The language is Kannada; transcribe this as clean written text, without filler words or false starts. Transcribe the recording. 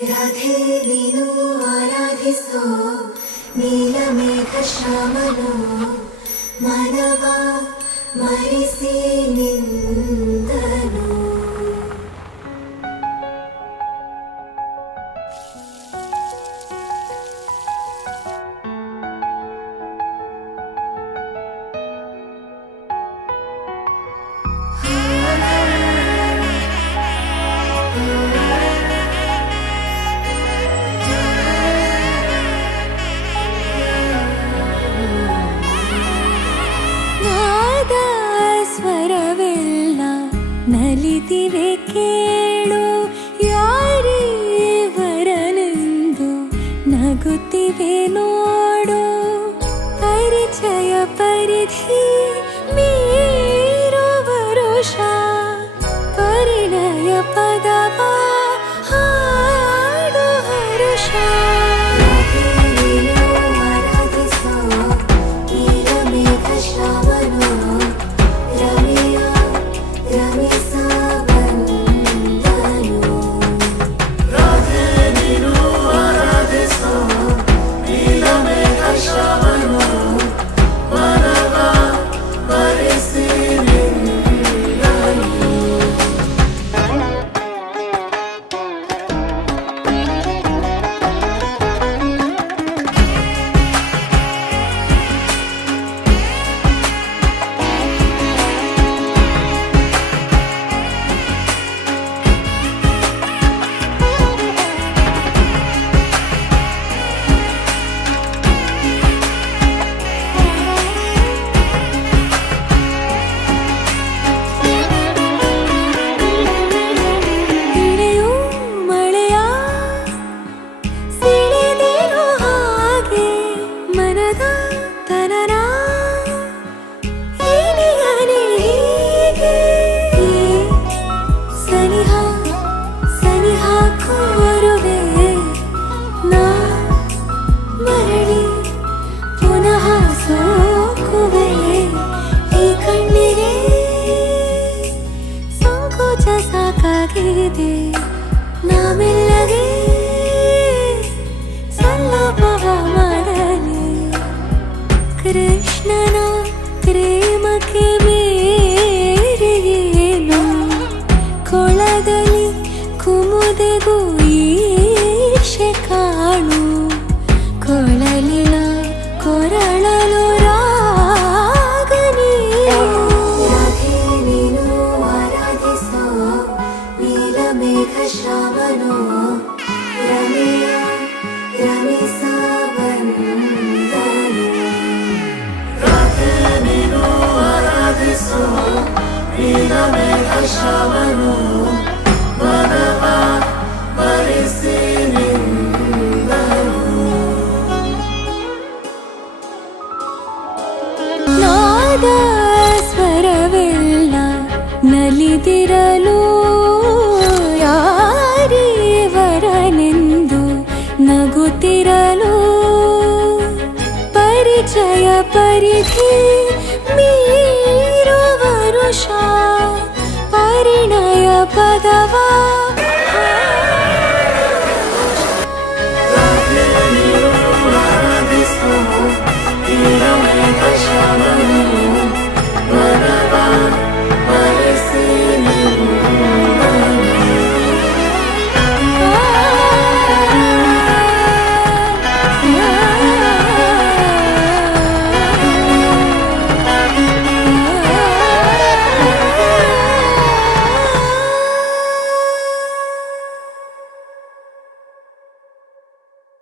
ರಾಧೆ ನೀನು ಆರಾಧಿಸೋ ನೀಲಮೇಘ ಶ್ಯಾಮನು ಮನವ ಮರಿಸಿ ನಿಂದನು. ನಲಿದಿವೆ ಕೇಳು ಯಾರೇ ವರನೆಂದು ನಗುತ್ತಿವೆ ನೋಡು. ಪರಿಚಯ ಪರಿಧಿ ಮೀರು ವರುಷ ಪರಿಣಯ ಪದವ ಹಾಡು ಹರುಷ. ಆರಾಧಿಸೋ ನೀಲಮೇಘ ಶ್ಯಾಮನು ರಮೆಯ ರಮಿಸ ಬಂದನು. ರಾಧೆ ನೀನು ಆರಾಧಿಸೋ ನೀಲಮೇಘ ಶ್ಯಾಮನು ಮನವ ಮರೆಸಿ ನಿಂದನು. ಸಾಕಾಗಿದೆ ನಾಮೆಲ್ಲಗೆ ಸಲ್ಲಭವ ಮಾಡಲಿ. ಕೃಷ್ಣನ ಪ್ರೇಮಕ್ಕೆ ಮೇರೆಯೇನು ಕೊಳದಲ್ಲಿ ಕುಮುದೆಗೂ ಈರ್ಷೆ ಕಾಣು. ಕೊಳಲಿನ ಕೊರಳಲು ರಾಗನಿ. ರಾಧೆ ನೀನು ಆರಾಧಿಸೋ ನೀಲಮೇಘ ಶ್ಯಾಮನು ರಮೆಯ ರಮಿಸ ಬಂದನು. ರಾಧೆ ನೀನು ಆರಾಧಿಸೋ ನೀಲಮೇಘ ಶ್ಯಾಮನು ಮನವ ಮರೆಸಿ ನಿಂದನು. ನಾದ ಸ್ವರವೆಲ್ಲ ನಲಿದಿರಲು ಯಾರೇ ವರನೆಂದು ನಗುತ್ತಿರಲು. ಪರಿಚಯ ಪರಿಧಿ ಮೀರು ವರುಷ ಪರಿಣಯ ಪದವ